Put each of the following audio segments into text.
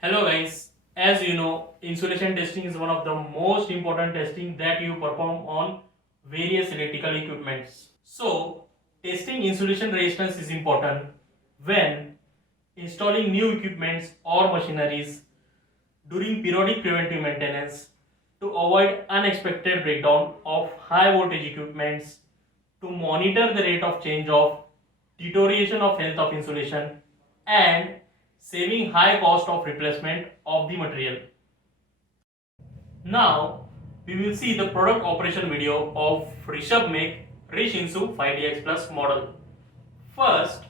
Hello guys, as you know, insulation testing is one of the most important testing that you perform on various electrical equipments. So, testing insulation resistance is important when installing new equipments or machineries during periodic preventive maintenance to avoid unexpected breakdown of high voltage equipments, to monitor the rate of change of deterioration of health of insulation, and saving high cost of replacement of the material. Now we will see the product operation video of Rishabh make Rish Insu 5DX Plus model. First,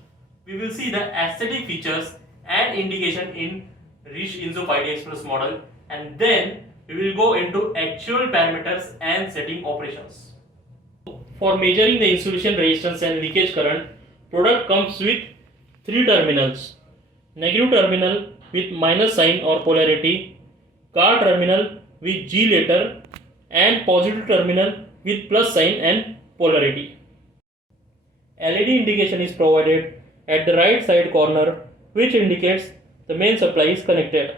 we will see the aesthetic features and indication in Rish Insu 5DX Plus model, and then we will go into actual parameters and setting operations. For measuring the insulation resistance and leakage current, product comes with three terminals: negative terminal with minus sign or polarity, car terminal with G letter, and positive terminal with plus sign and polarity. LED indication is provided at the right side corner, which indicates the main supply is connected.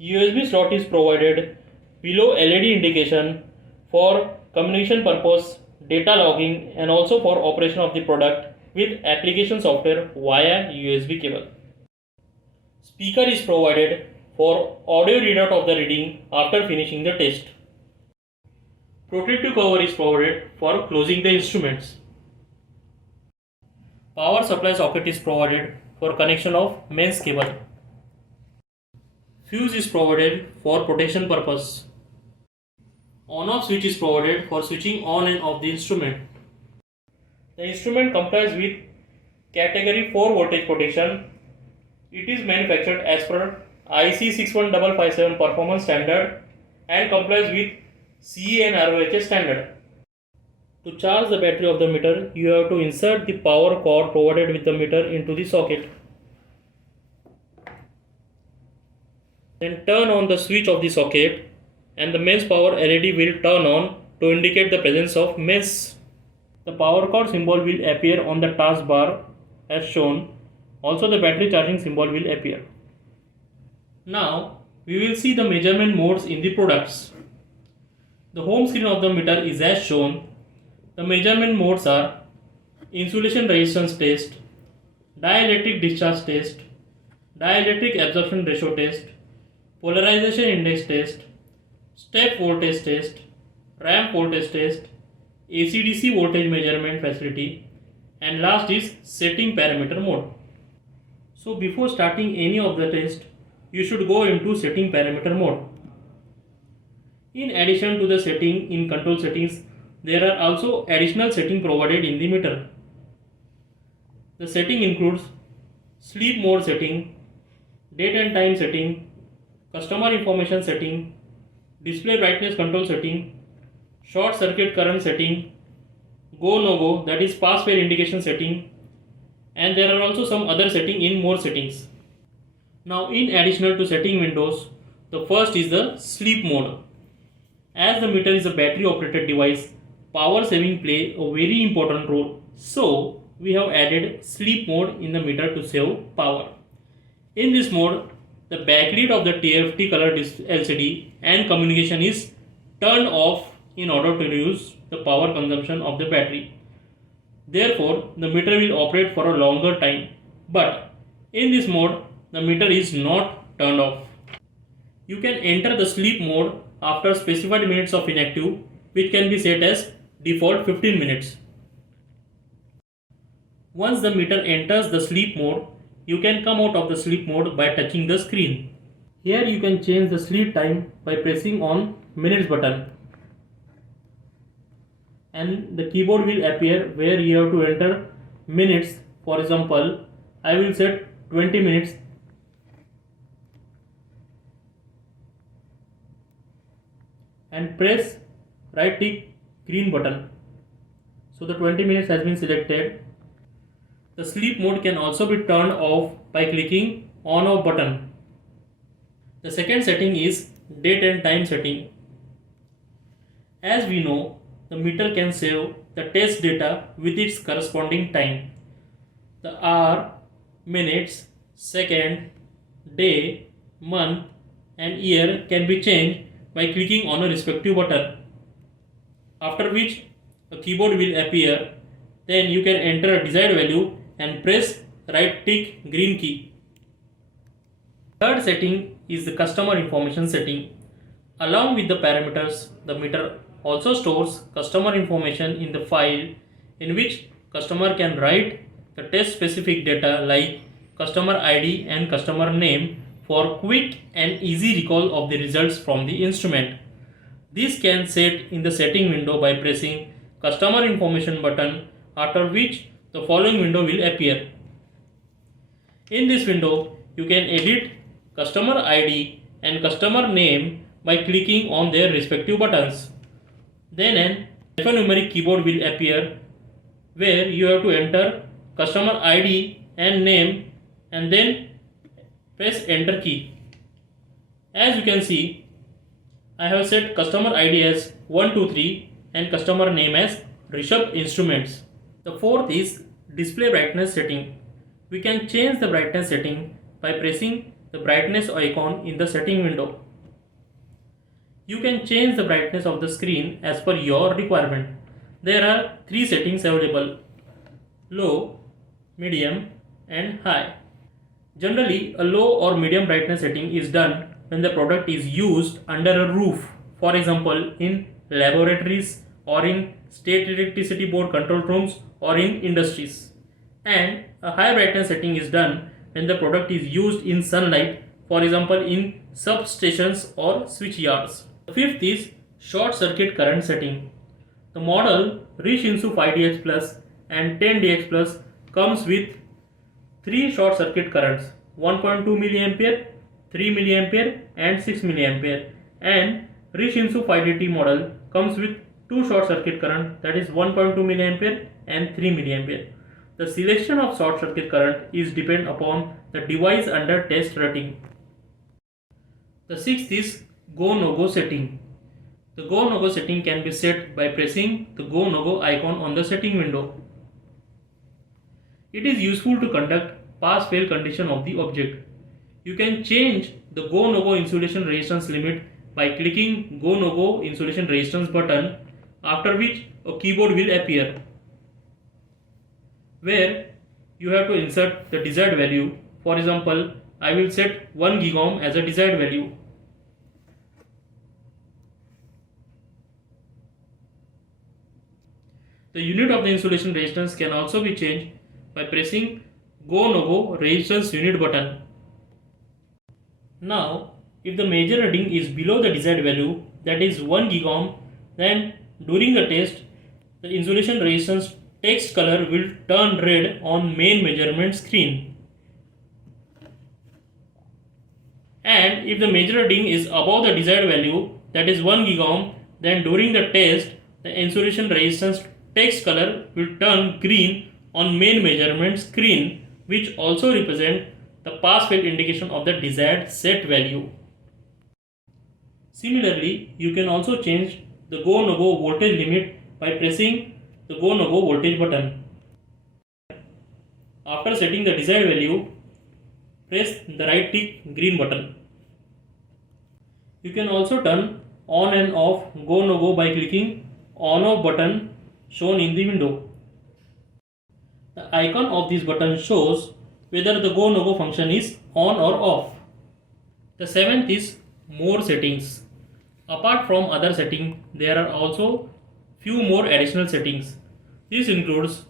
USB slot is provided below LED indication for communication purpose, data logging, and also for operation of the product with application software via USB cable. Speaker is provided for audio readout of the reading after finishing the test. Protective cover is provided for closing the instruments. Power supply socket is provided for connection of mains cable. Fuse is provided for protection purpose. On-off switch is provided for switching on and off the instrument. The instrument complies with category 4 voltage protection. It is manufactured as per IC 61557 performance standard and complies with CE and RoHS standard. To charge the battery of the meter, you have to insert the power cord provided with the meter into the socket. Then turn on the switch of the socket and the mains power LED will turn on to indicate the presence of mains. The power cord symbol will appear on the taskbar as shown. Also the battery charging symbol will appear. Now we will see the measurement modes in the products. The home screen of the meter is as shown. The measurement modes are insulation resistance test, dielectric discharge test, dielectric absorption ratio test, polarization index test, step voltage test, ramp voltage test, AC/DC voltage measurement facility, and last is setting parameter mode. So before starting any of the test, you should go into setting parameter mode. In addition to the setting in control settings, there are also additional setting provided in the meter. The setting includes sleep mode setting, date and time setting, customer information setting, display brightness control setting, short circuit current setting, go no go, that is pass fail indication setting, and there are also some other setting in more settings. Now in additional to setting windows, the first is the sleep mode. As the meter is a battery operated device, power saving play a very important role. So we have added sleep mode in the meter to save power. In this mode, the backlight of the TFT color LCD and communication is turned off in order to reduce the power consumption of the battery. Therefore, the meter will operate for a longer time. But in this mode, the meter is not turned off. You can enter the sleep mode after specified minutes of inactive, which can be set as default 15 minutes. Once the meter enters the sleep mode, you can come out of the sleep mode by touching the screen. Here you can change the sleep time by pressing on minutes button. And the keyboard will appear where you have to enter minutes. For example, I will set 20 minutes. And press right tick green button. So the 20 minutes has been selected. The sleep mode can also be turned off by clicking on off button. The second setting is date and time setting. As we know, the meter can save the test data with its corresponding time. The hour, minutes, second, day, month, and year can be changed by clicking on a respective button, after which a keyboard will appear. Then you can enter a desired value and press right tick green key. Third setting is the customer information setting. Along with the parameters, the meter also stores customer information in the file, in which customer can write the test specific data like customer ID and customer name for quick and easy recall of the results from the instrument. This can set in the setting window by pressing customer information button, after which the following window will appear. In this window, you can edit customer ID and customer name by clicking on their respective buttons. Then an alphanumeric keyboard will appear, where you have to enter customer ID and name and then press enter key. As you can see, I have set customer ID as 123 and customer name as Rishabh Instruments. The fourth is display brightness setting. We can change the brightness setting by pressing the brightness icon in the setting window. You can change the brightness of the screen as per your requirement. There are three settings available: low, medium, and high. Generally, a low or medium brightness setting is done when the product is used under a roof, for example, in laboratories or in state electricity board control rooms or in industries. And a high brightness setting is done when the product is used in sunlight, for example, in substations or switch yards. The fifth is short circuit current setting. The model Rish Insu 5DX Plus and 10DX Plus comes with three short circuit currents: 1.2 mA, 3 mA, and 6 mA. And Rish Insu 5DT model comes with two short circuit current, that is 1.2 mA and 3 mA. The selection of short circuit current is depend upon the device under test rating. The sixth is go no go setting. The go no go setting can be set by pressing the go no go icon on the setting window. It is useful to conduct pass fail condition of the object. You can change the go no go insulation resistance limit by clicking go no go insulation resistance button, after which a keyboard will appear, where you have to insert the desired value. For example, I will set 1 gigohm as a desired value. The unit of the insulation resistance can also be changed by pressing go no go resistance unit button. Now, if the major reading is below the desired value, that is 1 gigohm, then during the test, the insulation resistance text color will turn red on main measurement screen. And if the major reading is above the desired value, that is 1 gigohm, then during the test, the insulation resistance text color will turn green on main measurement screen, which also represent the pass fail indication of the desired set value. Similarly, you can also change the go no go voltage limit by pressing the go no go voltage button. After setting the desired value, press the right tick green button. You can also turn on and off go no go by clicking on off button shown in the window. The icon of this button shows whether the go no go function is on or off. The seventh is more settings. Apart from other settings, there are also few more additional settings. This includes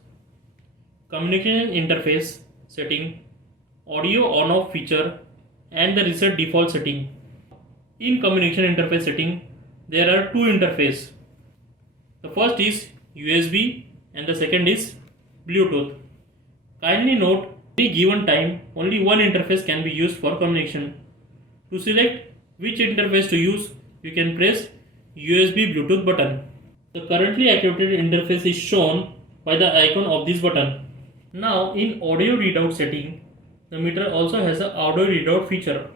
communication interface setting, audio on off feature, and the reset default setting. In communication interface setting, there are two interfaces. The first is USB and the second is Bluetooth. Kindly note, at any given time, only one interface can be used for communication. To select which interface to use, you can press USB Bluetooth button. The currently activated interface is shown by the icon of this button. Now in audio readout setting, the meter also has an audio readout feature.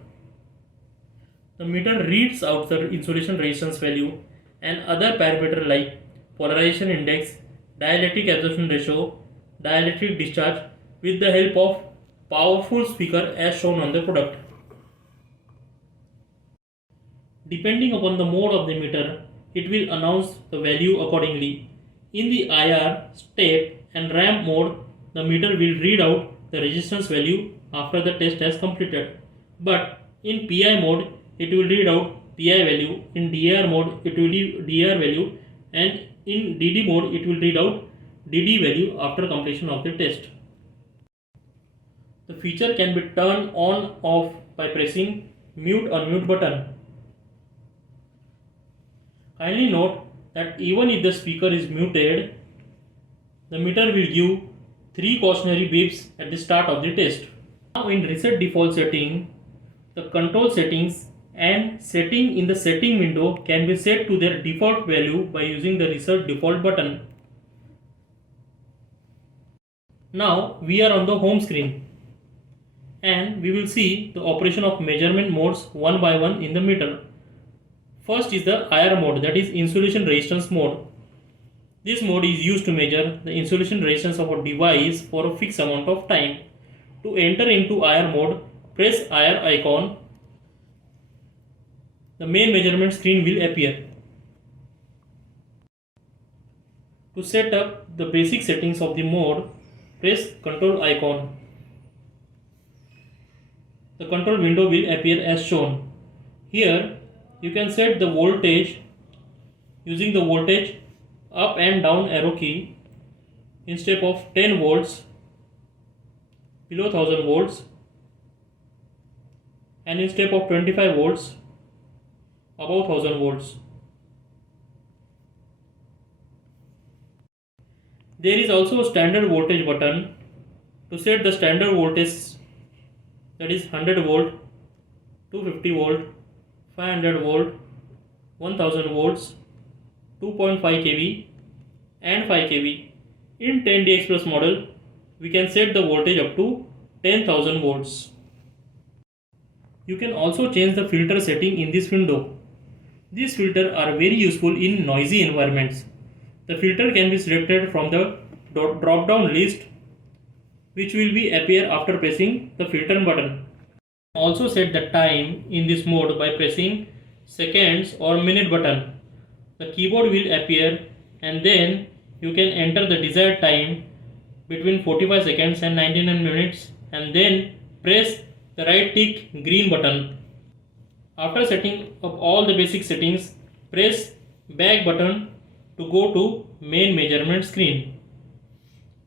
The meter reads out the insulation resistance value and other parameters like polarization index, dielectric absorption ratio, dielectric discharge with the help of powerful speaker as shown on the product. Depending upon the mode of the meter, it will announce the value accordingly. In the IR, step and ramp mode, the meter will read out the resistance value after the test has completed. But in PI mode, it will read out PI value. In DR mode, it will read DR value, and in DD mode, it will read out DD value after completion of the test. The feature can be turned on off by pressing mute or mute button. Kindly note that even if the speaker is muted, the meter will give 3 cautionary beeps at the start of the test. Now in reset default setting, the control settings and setting in the setting window can be set to their default value by using the reset default button. Now we are on the home screen and we will see the operation of measurement modes one by one in the meter. First is the IR mode, that is insulation resistance mode. This mode is used to measure the insulation resistance of a device for a fixed amount of time. To enter into IR mode, press IR icon. The main measurement screen will appear. To set up the basic settings of the mode, press control icon. The control window will appear as shown. Here you can set the voltage using the voltage up and down arrow key. Instead of 10 volts below 1000 volts, and instead of 25 volts above 1000 volts. There is also a standard voltage button to set the standard voltage, that is 100 volt, 250 volt, 500 volt, 1000 volts, 2.5 kV and 5 kV. In 10D Express model, we can set the voltage up to 10,000 volts. You can also change the filter setting in this window. These filters are very useful in noisy environments. The filter can be selected from the drop-down list, which will be appear after pressing the filter button. Also set the time in this mode by pressing seconds or minute button. The keyboard will appear and then you can enter the desired time between 45 seconds and 99 minutes and then press the right tick green button. After setting up all the basic settings, press back button to go to main measurement screen.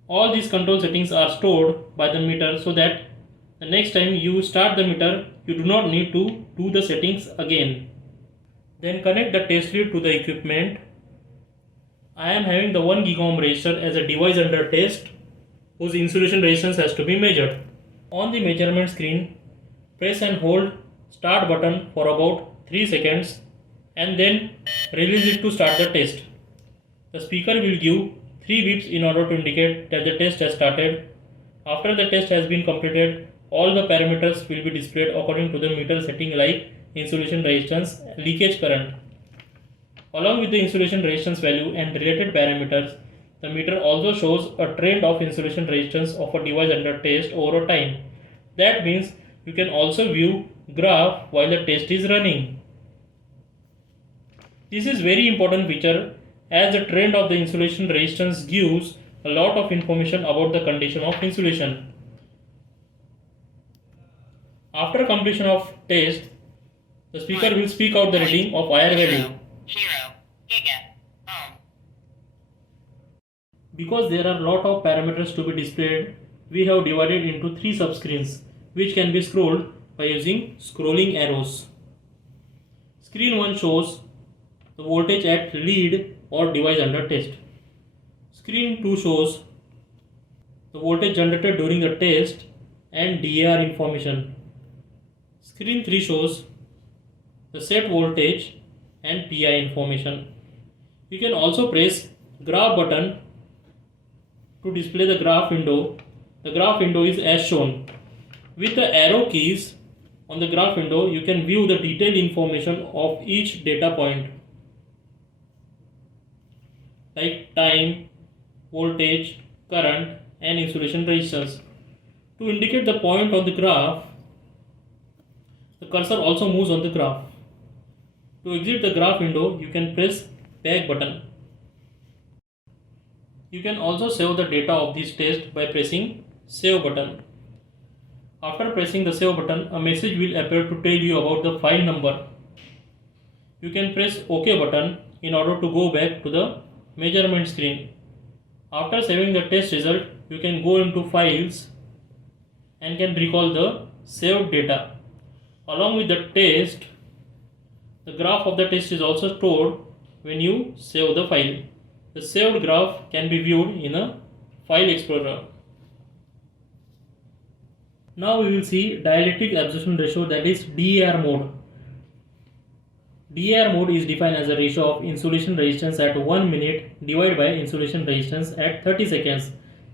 All these control settings are stored by the meter so that the next time you start the meter, you do not need to do the settings again. Then connect the test lead to the equipment. I am having the 1 GΩ resistor as a device under test whose insulation resistance has to be measured. On the measurement screen, press and hold start button for about 3 seconds and then release it to start the test. The speaker will give 3 beeps in order to indicate that the test has started. After the test has been completed, all the parameters will be displayed according to the meter setting like insulation resistance, leakage current. Along with the insulation resistance value and related parameters, the meter also shows a trend of insulation resistance of a device under test over time. That means you can also view graph while the test is running. This is very important feature as the trend of the insulation resistance gives a lot of information about the condition of insulation. After completion of test, the speaker will speak out the reading of IR value. 0 giga-ohm. Because there are a lot of parameters to be displayed, we have divided into 3 subscreens which can be scrolled by using scrolling arrows. Screen 1 shows the voltage at lead or device under test. Screen 2 shows the voltage generated during the test and DAR information. Screen 3 shows the set voltage and PI information. You can also press graph button to display the graph window. The graph window is as shown. With the arrow keys on the graph window, you can view the detailed information of each data point like time, voltage, current and insulation resistance. To indicate the point on the graph, the cursor also moves on the graph. To exit the graph window, you can press back button. You can also save the data of this test by pressing save button. After pressing the save button, a message will appear to tell you about the file number. You can press OK button in order to go back to the measurement screen. After saving the test result, you can go into files and can recall the saved data. Along with the test, the graph of the test is also stored when you save the file. The saved graph can be viewed in a file explorer. Now we will see dielectric absorption ratio, that is DAR mode. DAR mode is defined as a ratio of insulation resistance at 1 minute divided by insulation resistance at 30 seconds.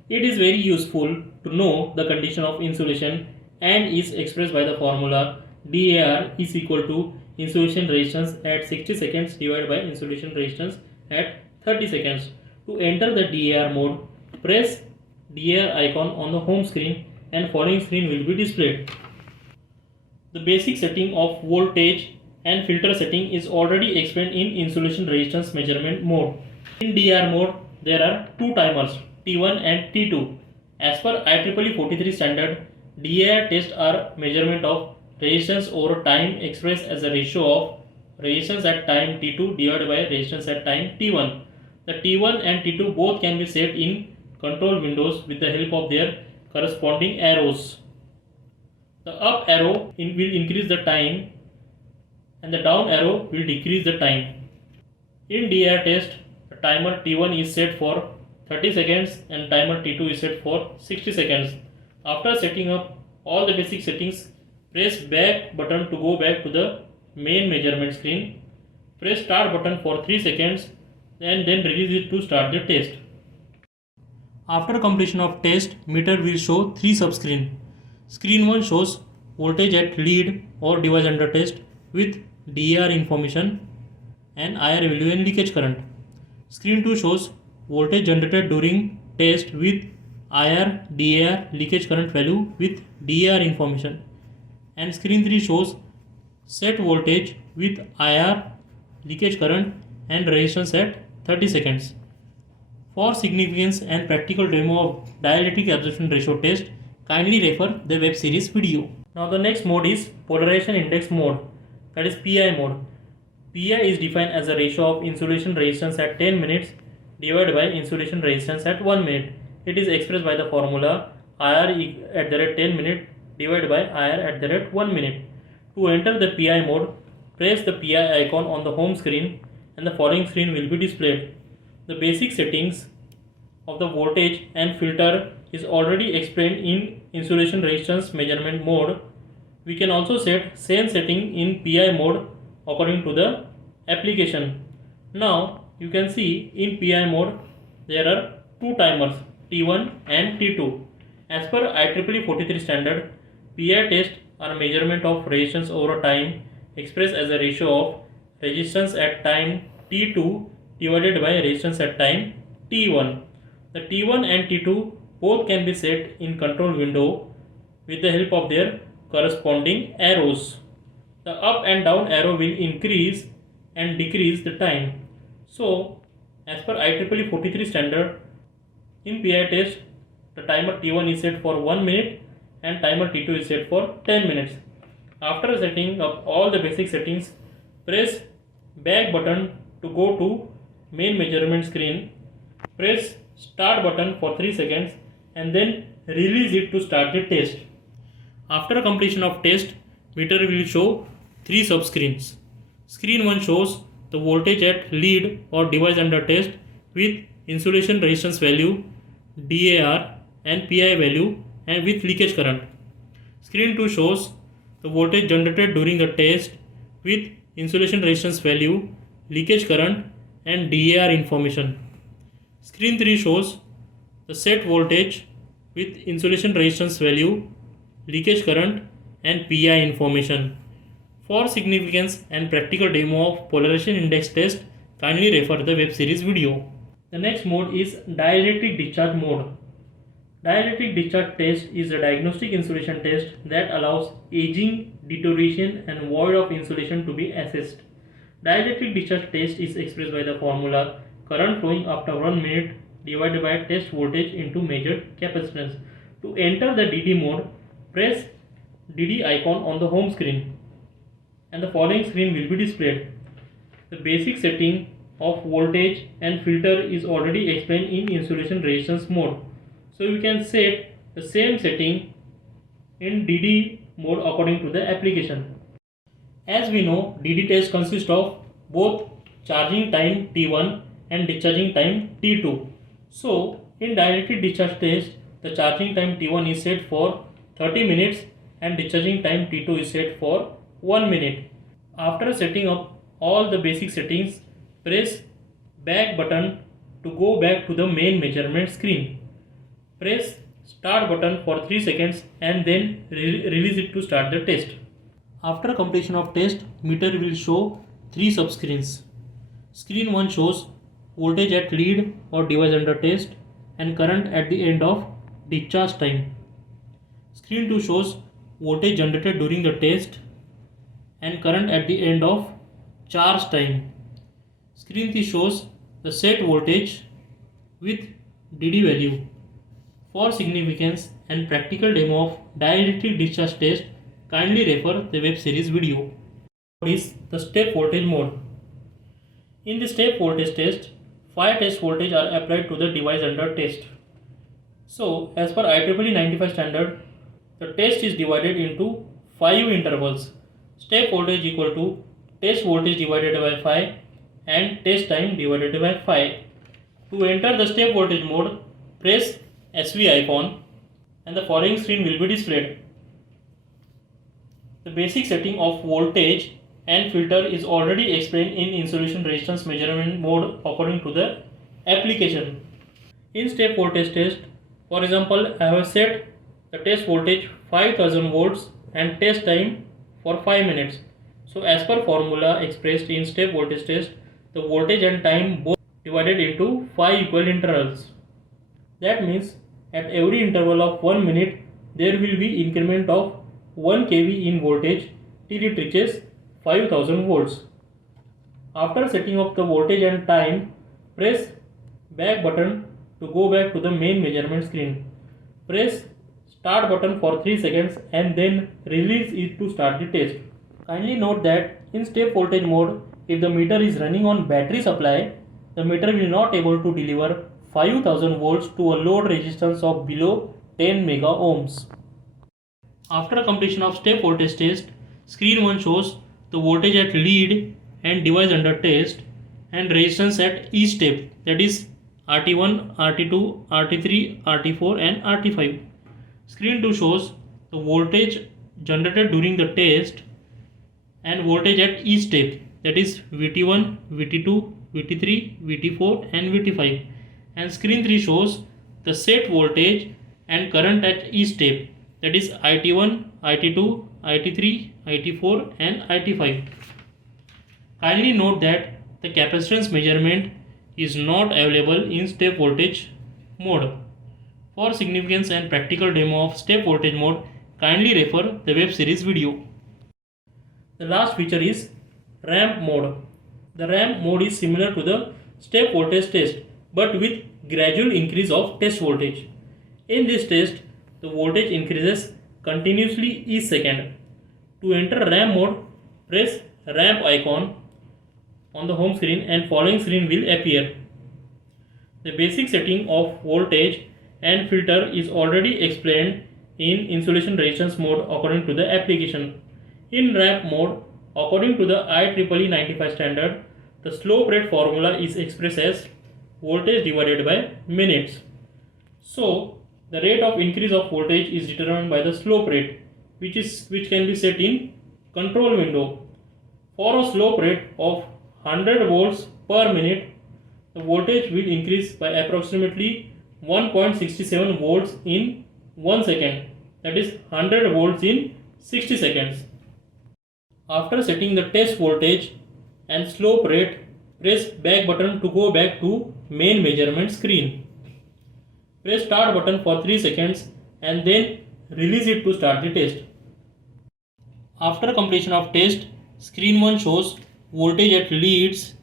It is very useful to know the condition of insulation and is expressed by the formula DAR is equal to insulation resistance at 60 seconds divided by insulation resistance at 30 seconds. To enter the DAR mode, press DAR icon on the home screen and following screen will be displayed. The basic setting of voltage and filter setting is already explained in insulation resistance measurement mode. In DR mode, there are two timers, T1 and T2. As per IEEE 43 standard, DAR tests are measurement of resistance over time expressed as a ratio of resistance at time T2 divided by resistance at time T1. The T1 and T2 both can be set in control windows with the help of their corresponding arrows. The up arrow will increase the time and the down arrow will decrease the time. In DAR test, the timer T1 is set for 30 seconds and timer T2 is set for 60 seconds. After setting up all the basic settings, press back button to go back to the main measurement screen. Press start button for 3 seconds and then release it to start the test. After completion of test, meter will show 3 subscreen. Screen 1 shows voltage at lead or device under test with DAR information and IR value and leakage current. Screen 2 shows voltage generated during test with IR, DAR, leakage current value with DAR information. And screen 3 shows set voltage with IR, leakage current and resistance at 30 seconds. For significance and practical demo of dielectric absorption ratio test, kindly refer the web series video. Now the next mode is polarization index mode, that is PI mode. PI is defined as a ratio of insulation resistance at 10 minutes divided by insulation resistance at 1 minute. It is expressed by the formula IR at the rate 10 minute divided by IR at the rate 1 minute. To enter the PI mode, press the PI icon on the home screen and the following screen will be displayed. The basic settings of the voltage and filter is already explained in insulation resistance measurement mode. We can also set same setting in PI mode according to the application. Now you can see in PI mode there are two timers, T1 and T2. As per IEEE 43 standard, PI tests are measurement of resistance over time expressed as a ratio of resistance at time T2 divided by resistance at time T1. The T1 and T2 both can be set in control window with the help of their corresponding arrows. The up and down arrow will increase and decrease the time. So, as per IEEE 43 standard, in PI test, the timer T1 is set for 1 minute and timer T2 is set for 10 minutes. After setting up all the basic settings, press back button to go to main measurement screen. Press start button for 3 seconds and then release it to start the test. After completion of test, meter will show 3 subscreens. Screen 1 shows the voltage at lead or device under test with insulation resistance value, DAR and PI value and with leakage current. Screen 2 shows the voltage generated during the test with insulation resistance value, leakage current and DAR information. Screen 3 shows the set voltage with insulation resistance value, leakage current and PI information. For significance and practical demo of polarization index test, kindly refer the web series video. The next mode is dielectric discharge mode. Dielectric discharge test is a diagnostic insulation test that allows aging, deterioration and void of insulation to be assessed. Dielectric discharge test is expressed by the formula current flowing after 1 minute divided by test voltage into measured capacitance. To enter the DD mode, press DD icon on the home screen and the following screen will be displayed. The basic setting of voltage and filter is already explained in insulation resistance mode. So we can set the same setting in DD mode according to the application. As we know, DD test consists of both charging time T1 and discharging time T2. So, in dielectric discharge test, the charging time T1 is set for 30 minutes and discharging time T2 is set for 1 minute. After setting up all the basic settings, press back button to go back to the main measurement screen. Press start button for 3 seconds and then release it to start the test. After completion of test, meter will show 3 subscreens. Screen 1 shows voltage at lead or device under test and current at the end of discharge time. Screen 2 shows voltage generated during the test and current at the end of charge time. Screen 3 shows the set voltage with DD value. For significance and practical demo of dielectric discharge test, kindly refer the web series video. What is the step voltage mode? In the step voltage test, 5 test voltage are applied to the device under test. So, as per IEEE 95 standard, the test is divided into 5 intervals. Step voltage equal to test voltage divided by 5 and test time divided by 5. To enter the step voltage mode, press SV icon and the following screen will be displayed. The basic setting of voltage and filter is already explained in insulation resistance measurement mode according to the application. In step voltage test, for example, I have set the test voltage 5000 volts and test time for 5 minutes. So as per formula expressed in step voltage test, the voltage and time both divided into 5 equal intervals. That means at every interval of 1 minute there will be increment of 1 kV in voltage till it reaches 5000 volts. After setting up the voltage and time, press back button to go back to the main measurement screen. Press start button for 3 seconds and then release it to start the test. Kindly note that in step voltage mode, if the meter is running on battery supply, the meter will not able to deliver 5000 volts to a load resistance of below 10 mega ohms. After completion of step voltage test, screen 1 shows the voltage at lead and device under test and resistance at each step, that is RT1, RT2, RT3, RT4 and RT5. Screen 2 shows the voltage generated during the test and voltage at each step, that is VT1, VT2, VT3, VT4 and VT5. And screen 3 shows the set voltage and current at each step, that is IT1, IT2, IT3, IT4 and IT5. Kindly note that the capacitance measurement is not available in step voltage mode. For significance and practical demo of step voltage mode, kindly refer the web series video. The last feature is ramp mode. The ramp mode is similar to the step voltage test but with gradual increase of test voltage. In this test, the voltage increases continuously each second. To enter ramp mode, press ramp icon on the home screen and following screen will appear. The basic setting of voltage and filter is already explained in insulation resistance mode according to the application. In ramp mode, according to the IEEE 95 standard, the slope rate formula is expressed as voltage divided by minutes. So, the rate of increase of voltage is determined by the slope rate, which can be set in control window. For a slope rate of 100 volts per minute, the voltage will increase by approximately 1.67 volts in 1 second, that is 100 volts in 60 seconds. After setting the test voltage and slope rate, press back button to go back to main measurement screen. Press start button for 3 seconds and then release it to start the test. After completion of test, screen 1 shows voltage at leads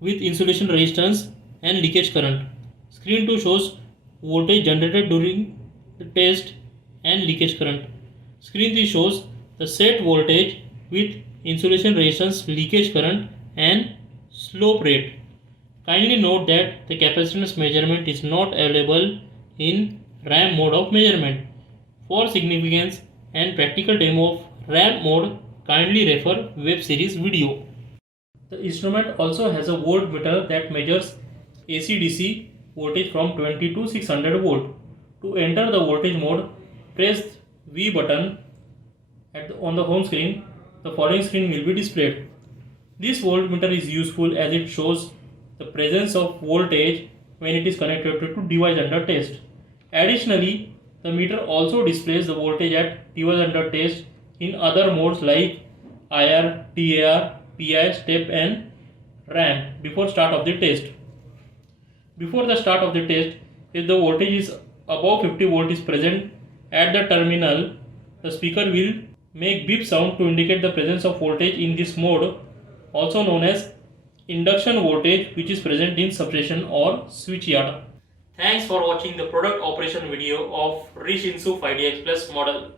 with insulation resistance and leakage current. Screen 2 shows voltage generated during the test and leakage current. Screen 3 shows the set voltage with insulation resistance, leakage current and slope rate. Kindly note that the capacitance measurement is not available in RAM mode of measurement. For significance and practical demo of RAM mode, kindly refer web series video. The instrument also has a voltmeter that measures AC/DC voltage from 20 to 600 volt. To enter the voltage mode, press V button on the home screen. The following screen will be displayed. This voltmeter is useful as it shows the presence of voltage when it is connected to device under test. Additionally, the meter also displays the voltage at device under test in other modes like IR, TAR, PI, step and ramp before start of the test. Before the start of the test, if the voltage is above 50 volt is present at the terminal, the speaker will make beep sound to indicate the presence of voltage in this mode, also known as induction voltage, which is present in substation or switchyard. Thanks for watching the product operation video of Rish Insu 5DX Plus model.